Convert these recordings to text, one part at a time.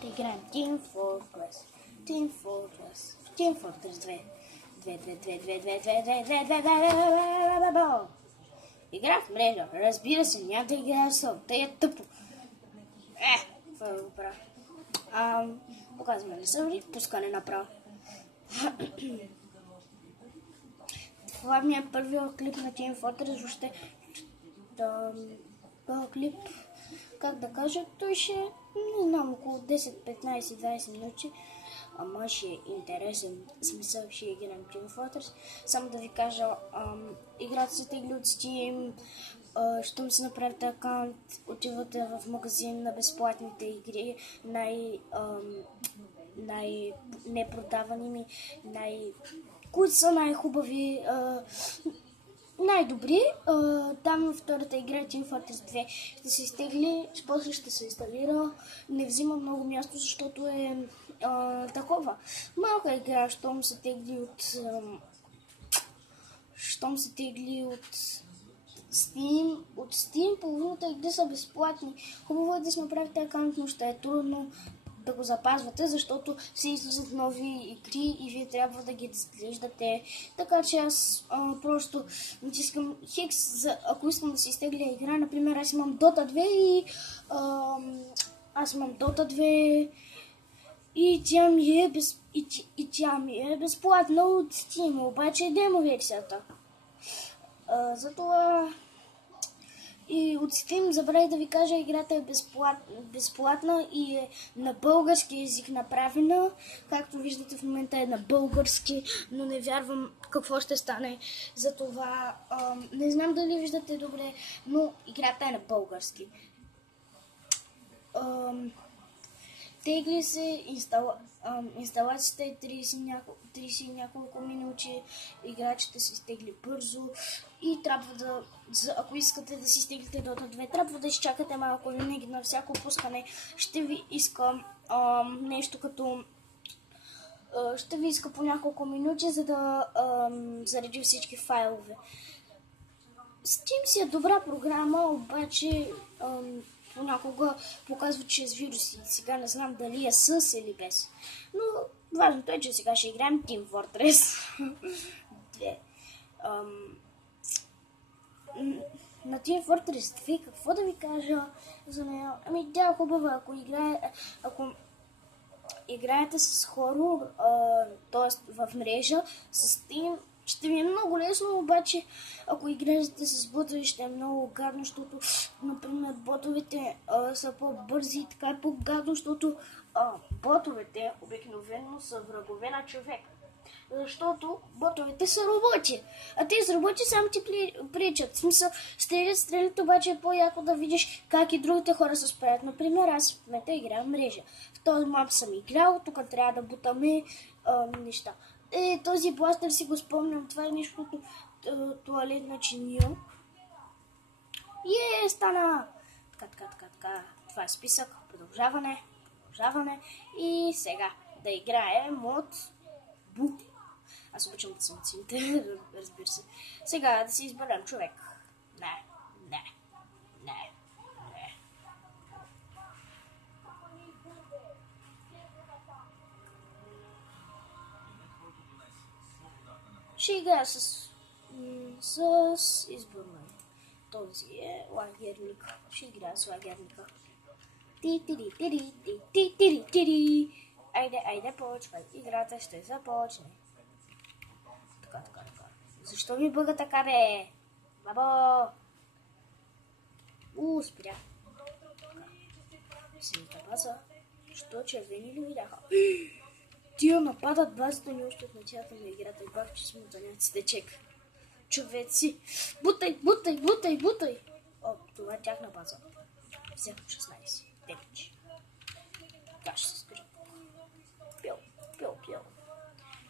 Да играем Team Fortress. Team Fortress. Team Fortress 2. 2. Игра в мрежа. Разбира се, няма да играя сам. Тъй е тъпо. Това е го правя. Показваме ли съври? Пускане направо. Това ми е първият клип на Team Fortress. Въобще този клип, как да кажа, той ще не знам, около 10, 15, 20 минути. Ама ще е интересен. Смисъл ще играем Team Fortress. Само да ви кажа, играта се тегли от Steam. Щом си направите акаунт, отивате в магазин на безплатните игри, непродавани ми, които са най-хубави, най-добри. Там във втората игра Team Fortress 2 ще се изтегли, после ще се инсталира. Не взима много място, защото е такова. Малка игра, щом се тегли от Steam, половината игри са безплатни. Хубаво е да си направите акаунт, но ще е трудно да го запазвате, защото се излизат нови игри и вие трябва да ги изглеждате. Така че аз просто натискам Хикс, ако искам да си изтегля игра. Например, аз имам Dota 2 и тя ми е безплатна от Steam, обаче е демо версията. Затова и от Steam забравих да ви кажа, играта е безплатна и е на български език направена. Както виждате в момента е на български, но не вярвам какво ще стане. Затова не знам дали виждате добре, но играта е на български. Тегли се, инсталацията е 30 и няколко минути, играчите се изтегли бързо и трябва ако искате да си изтеглите Dota 2, трябва да изчакате малко. Винаги на всяко пускане ще ви иска нещо като... ще ви иска по няколко минути, за да зареди всички файлове. Steam си е добра програма, обаче понякога показва, че е с вируси. Сега не знам дали е с или без. Но важното е, че сега ще играем Team Fortress 2. На Team Fortress 2 какво да ви кажа за нея? Тя е хубава, ако играете с хорор, т.е. в мрежа, с Steam, ще ви е много лесно, обаче ако играете с ботове, ще е много гадно, защото, например, ботовете са по-бързи и така е по-гадно, защото ботовете обикновено са врагове на човек. Защото ботовете са роботи, а тези роботи само ти пречат. В смисъл, стрелят, обаче е по-яко да видиш как и другите хора се справят. Например, аз в момента играя в мрежа. В този мап съм играл, тук трябва да бутаме неща. Този бластър си го спомням, това е нещото туалетна чиния. Стана! Така. Това е списък, продължаване. И сега да играем от Бу. Аз обичам да съм цимите, разбира се. Сега да си изберем човек. Не. Ще играя с избор на този е лагерник. Ще играя с лагерника. Айде, почвай. Играта ще започне. Така. Защо ми бъга така, бе? Бабо! Спря. Синята база. Що червени ли видяха? Тия нападат базата ни още от началото на играта и бах, че сме таняците чек. Човеци! Бутай! Това е тяхна база. Взех 16. Демидж. Така ще се скажа. Пил.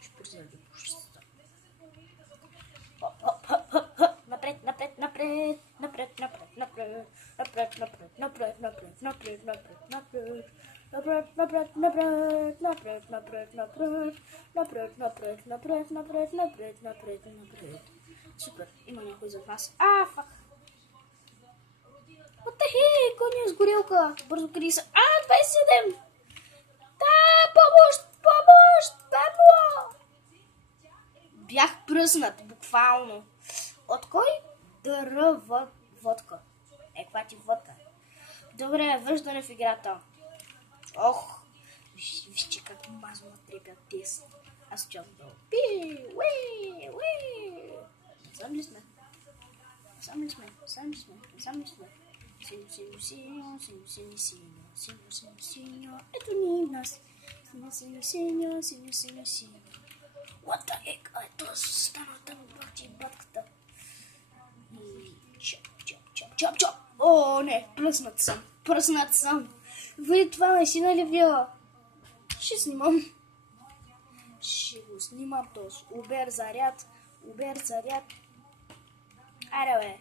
Ще призеля пушистата. Напред. Супер, има някой зад нас. Фак! What the heck? Коня с горелка. Бързо къде са. 27! Да, помощ, бебо! Бях пръснат, буквално. От кой? Водка. Каква ти водка? Добре, връщане в играта. Ох, вижте как мазно трепят тез. Аз чакам долу. Пи, уи. Сам ли сме? Синьо. Ето ни нас. Синьо. What the heck? Ето стана там бати батката. Чоп. О, не, пръснат съм. Вие това наистина ли била? Ще го снимам този. Убер заряд. Аре, бе.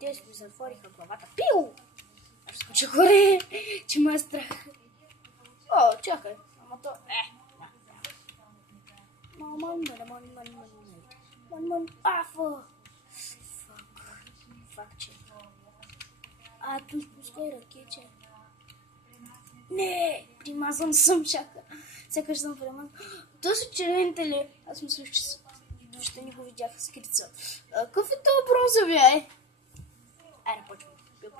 Те ми затвориха главата. Пиу! Аз скоча горе, че ме е страх. О, чакай. Ама то... Ман. Фак, че. Tu спускай ракече. Не, примазан съм, сякаш съм примазан. То са червените ли? Аз мисля, че въобще не го видях скрица. Какъв е това бронзови, Айде, почвам. Пил.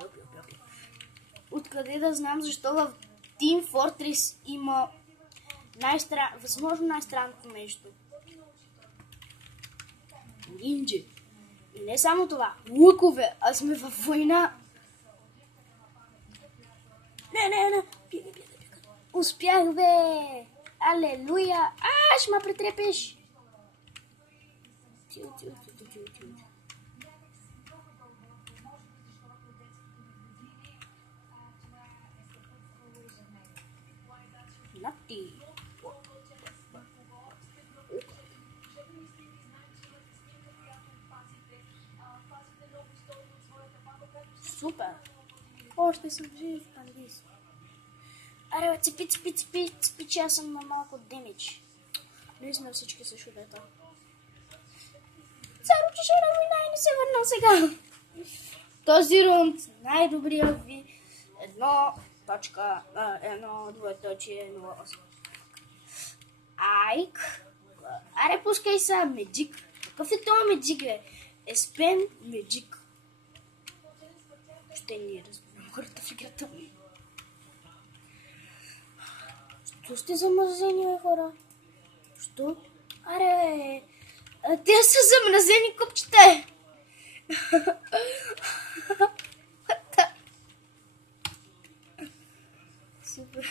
Откъде да знам защо в Team Fortress има възможно най-странното нещо. Нинджи. И не само това. Лукове, а сме във война. Не. Бега. Успях, бе. Алелуя. Ще ме претрепеш. Тил. Нати. Супер. Още съм жив, пандис. Аре, бе, цепи, че аз съм на малко демидж. Наистина всички са шудета. Царо, че ще война и не се върна сега. Този рунд най-добрия ви 1.1.2.08. Айк. Аре, пускай са медик. Какъв е това медик, бе? Еспен медик. Ще ни разберем хората в играта. Що сте замразени, бе, хора? Що? Аре, те са замразени купчета. Супер.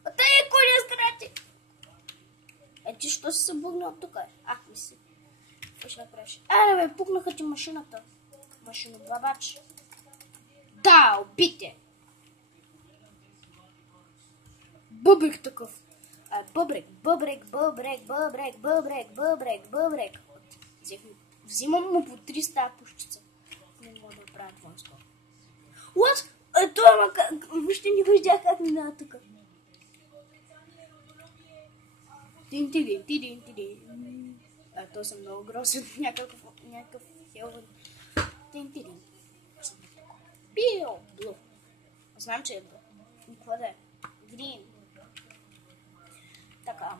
Отай е коня скрати. Ти що си се бъгнал тук? Мисли. Какво ще направиш? Аре, бе, пукнаха ти машината. Машиноглавач. Да, убите! Бъбрик такъв. Бъбрик. Взимам му по 300 пушчица. Не мога да правя това скоро. What? Това въобще не виждах как минава тук. Тин. То съм много грозен. Някакъв хелвен. Тин. Пио! Блу. Знам, че е блу. Какво да е? Грин. Така.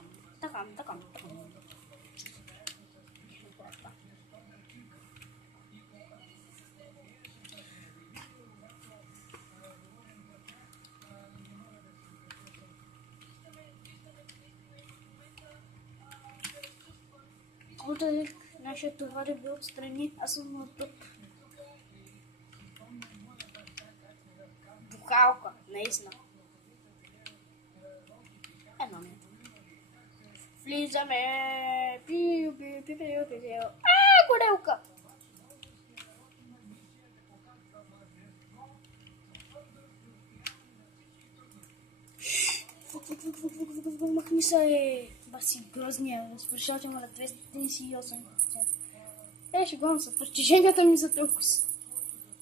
Отдалеч, нашия товар е бил отстрани, аз съм от тук. Бухалка, наистина. Едно минута. Влизаме. Пиу. Горелка. Махни се. Баси грозния. Свършил на 238%. Шегувам се. Постиженията ми за толкова.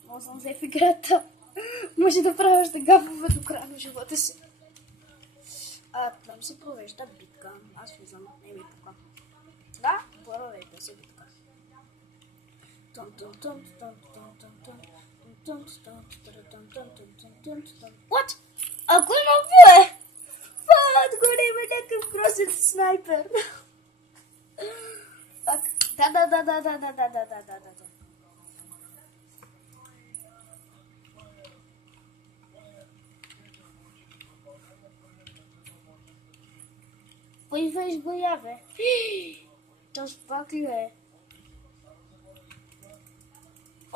Много съм взе в играта. Може да правя още гафове до края на живота си. Там се провежда битка. Аз влизам. Не ми пука. Да, провежда се битка. What? Ако има бе! снайпер. Пак. Да. Pois vais goiaba. Estás fuck you é.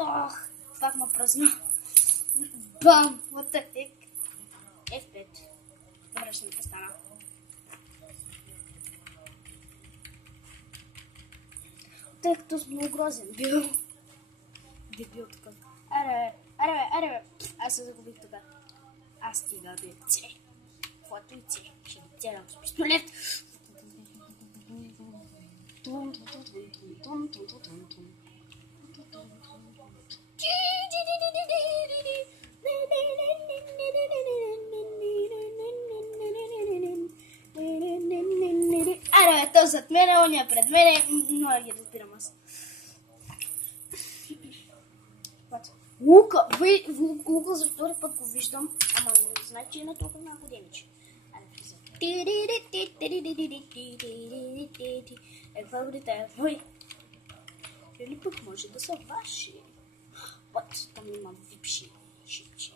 Oh, fuck uma próxima. Bam, what the heck? F5. Dobra, się nie postara. Тъй като с много грозен бил. Дебил такъв. Аре. Аз се загубих тук. Аз стига бебце. Каквото и це. Ще ви целям с пистолет. Аре, то зад мене, оня пред мене, но ги разбирам аз. Лука, Лука за втори път го виждам, ама не знае, че е на толкова малко дениче. Аре, влизам. Каква годите? Ой! Или пък може да са ваши? Вот, там има випши. Шипши.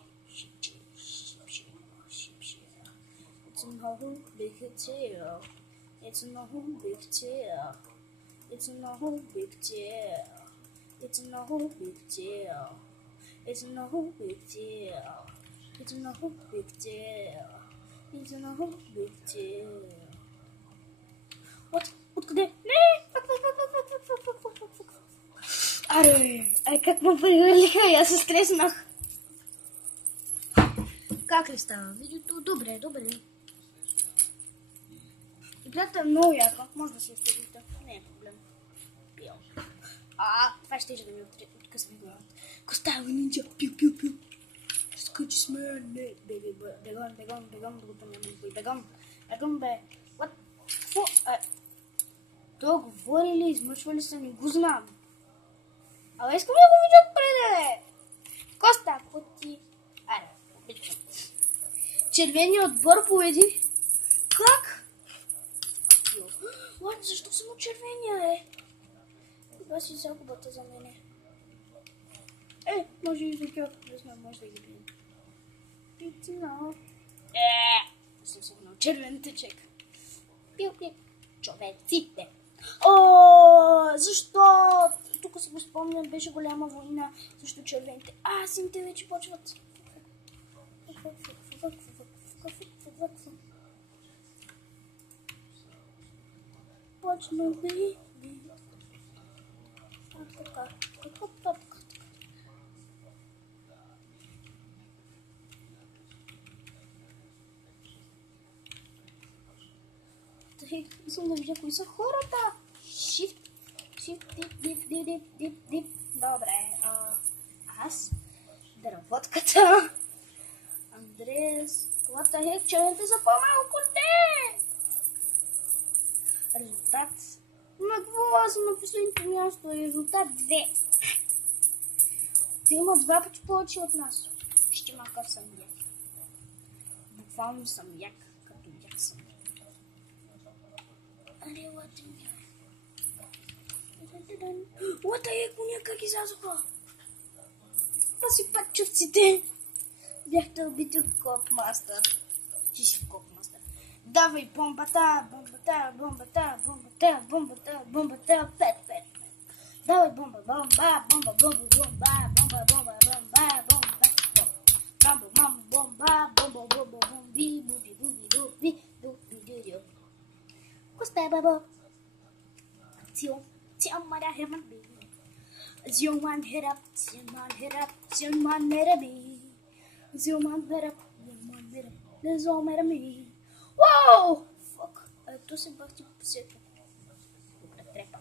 It's a whole big deal. It's a whole big deal. It's a whole big deal. It's a whole big deal. It's a whole big deal. It's a whole big deal. It's a whole big deal. What? Откъде? Не! Аре, как ме прехвърлиха и аз се стреснах. Как ли става видеото? Добре. Играта е много яка. Може да се изтеглите. Не е проблем. Пил. Това ще да ми откъсне главата. Костава нинджа. Пил. Скачи с мен. Не, бегам, докато няма никой. Бегам, бе. What? Какво? Той говори ли, измъчва ли се, не го знам. Абе, искам да го видя отпреде. Коста, поти. Аре, обичам. Червеният отбор победи. Как? Ладно, защо съм от червения, Това си загубата за мене. Може и за да сме, може да ги бием. Пицина. Съм съгнал червените чека. Пил. Човеците. Защо? Тук се го спомням, беше голяма война срещу червените. Сините вече почват. Почнали. Така. Искам да видя кои са хората. Shift, dip. Добре. Аз. Дървотката. Андреас. What the heck? Червените са по-малко те. Резултат. Аз съм на последното място. Резултат 2. Те има 2 пъти повече от нас. Вижте макар съм як. Буквално съм як. Като як съм. Аре, лати ми. What the heck? Уния как излязоха? Паси пак чувците. Бяхте убити в Копмастър. Ти си в Копмастър. Давай бомбата. Пет. Давай бомба. Коста баба. Till my head man be. Your man head up. There's all mad at me. Wow! Fuck. Tu se bate por você. Treppa.